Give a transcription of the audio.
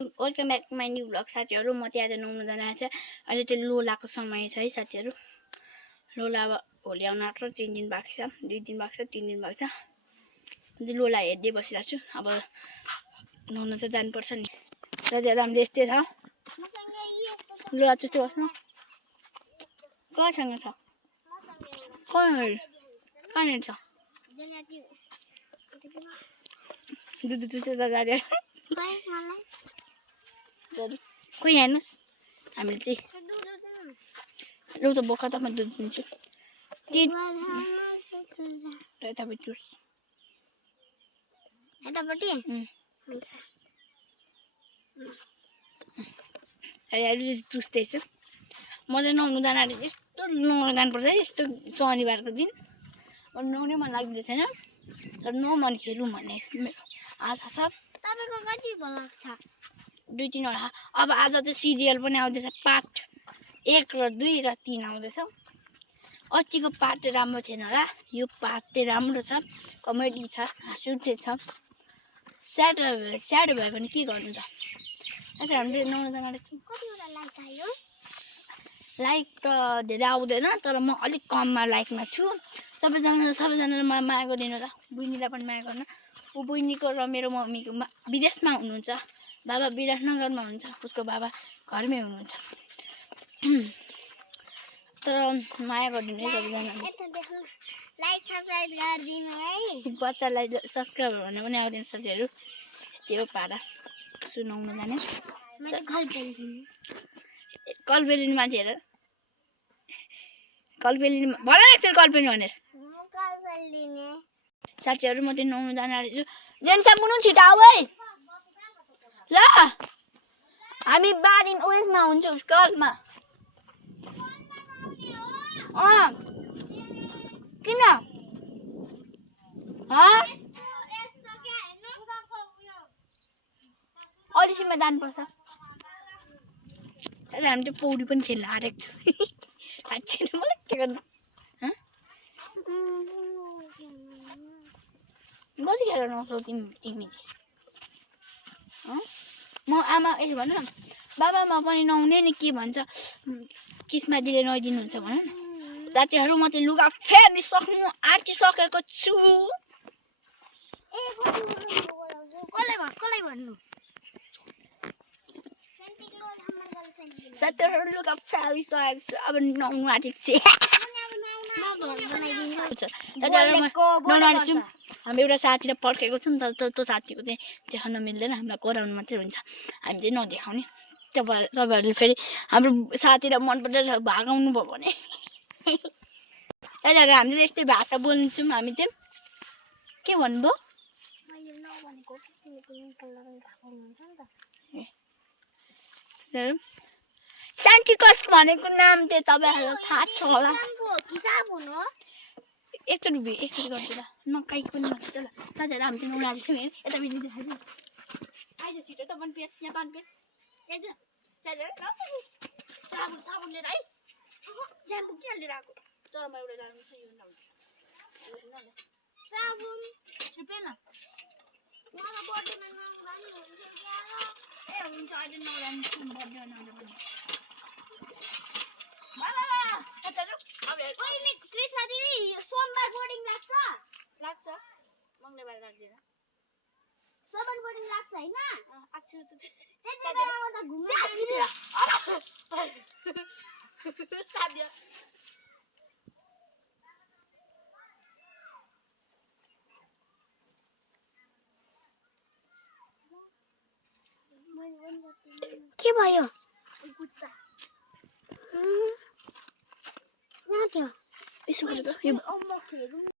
Welcome back to my new vlog साथीहरू। म चाहिँ आज नुहाउन जान आएको छ। अहिले चाहिँ लोलाको समय छ है साथीहरू। लोला अब भोलि आउन आँट्छ। 3 दिन बाँकी छ, 2 दिन बाँकी छ, 3 दिन बाँकी छ। म चाहिँ लोला हेर्दै बसिरहेको छु। अब नुहाउन चाहिँ जानुपर्छ नि साथीहरू। हाम्रो यस्तै छ। लोला चुस्दै बस्नु कहाँसँग छ? कहाँनिर छ? दुध चुस्दै छ साथीहरू। खोइ हेर्नुहोस्, हामीले चाहिँ लौ त बोका त म दुध दिन्छु। यतापट्टि चुस, यतापट्टि चुस्दैछ। म चाहिँ नुहाउनु जान आँटेको। यस्तो नुहाउनु जानुपर्छ है यस्तो शनिबारको दिन। अब नुहाउनै मन लाग्दैन छैन, तर नुहाउँ अनि खेलौँ भन्ने मेरो आशा छ। तपाईको कति लाग्छ? 2-3 वटा। अब आज चाहिँ सिरियल पनि आउँदैछ, पार्ट 1 र 2 र 3 आउँदैछ। अस्तिको पार्ट राम्रो थिएन होला, यो पार्ट चाहिँ राम्रो छ, कमेडी छ, हाँस उठ्ने छ। स्याड भयो भने के गर्नु त। यसरी हामी चाहिँ नुहाउन जान आँटेको छौँ। कतिवटा लाइक आयो? लाइक त धेरै आउँदैन, तर म अलिक कममा लाइकमा छु। सबैजनाले मलाई माया गरिदिनु होला। बहिनीलाई पनि माया गर्नु। ऊ बहिनीको र मेरो मम्मीको विदेशमा हुनुहुन्छ। बाबा विराटनगरमा हुनुहुन्छ, उसको बाबा घरमै हुनुहुन्छ। तर माया गरिदिनु है सबैजनाले। लाइक सब्स्क्राइब गरिदिनु है। बच्चालाई सब्स्क्राइबर भन्ने पनि आउँदैन साथीहरू। यस्तै हो पारा सुनाउनु जाने। कलबेलिनी मान्छेहरू कलबेलिनी भन एकचोटि कलबेलिनी भनेर। साथीहरू म चाहिँ नुहाउनु जान आँटेको छु। जेन्सा मुनु छिटो आऊ है ल। हामी बारी उयसमा हुन्छौँ, कलमा। किन अलिसीमा जानुपर्छ। साथै हामी चाहिँ पौडी पनि खेल्न आँटेको छ। साँच्चै नै मलाई के गर्नु कतिखेर नुहाउँछौ तिमी चाहिँ? म आमा यसो भन न, बाबामा पनि नुहाउने नि के भन्छ, किस्मा दिले नुहाइदिनुहुन्छ भन न। साथीहरू म चाहिँ लुगा फेर्निसक्नु आँटिसकेको छु। साथीहरू लुगा फेरिसकेको छु, अब नुहाउनु आँटेको छु। हामी एउटा साथीलाई पर्खेको छौँ, तर त्यो साथीको चाहिँ देखाउन मिल्दैन, हामीलाई कराउनु मात्रै हुन्छ। हामी चाहिँ नदेखाउने। तपाईँहरूले फेरि हाम्रो साथीलाई मन परेर भागाउनु भयो भने दादाहरू हामी चाहिँ यस्तै भाषा बोल्छौँ। हामी चाहिँ के भन्नुभयो? सान्टिकस भनेको नाम चाहिँ तपाईँहरूलाई थाहा छ होला। एकचोटि गरिदिएर नकाइक पनि नखिच ल। साथीहरू हामी चाहिँ नुहाउनु आँटेको छौँ। हेर यता बिजी देखाइदिनु आइज छिटो। त पनि पेट यहाँ पानी पेट आइज साथीहरू। साबुन लिएर आइस। स्याम्पू के लिएर आएको? तर म एउटा जानु छ यो नहुन्छ साबुन छिपे न। मलाई बर्थडेमा नहुँदा नि हुन्छ ए हुन्छ अहिले नहुँदा बर्थडेमा नहुँदा पनि क्रिस्मा दिदी सोमबार बोर्डिङ लाग्छ मङ्गलबार लाग्दैन। सोमबार बोर्डिङ लाग्छ हैन? आछु त्यति बेला म त घुम्न साथी के भयो? यहाँ थियो। यसो गरेर यो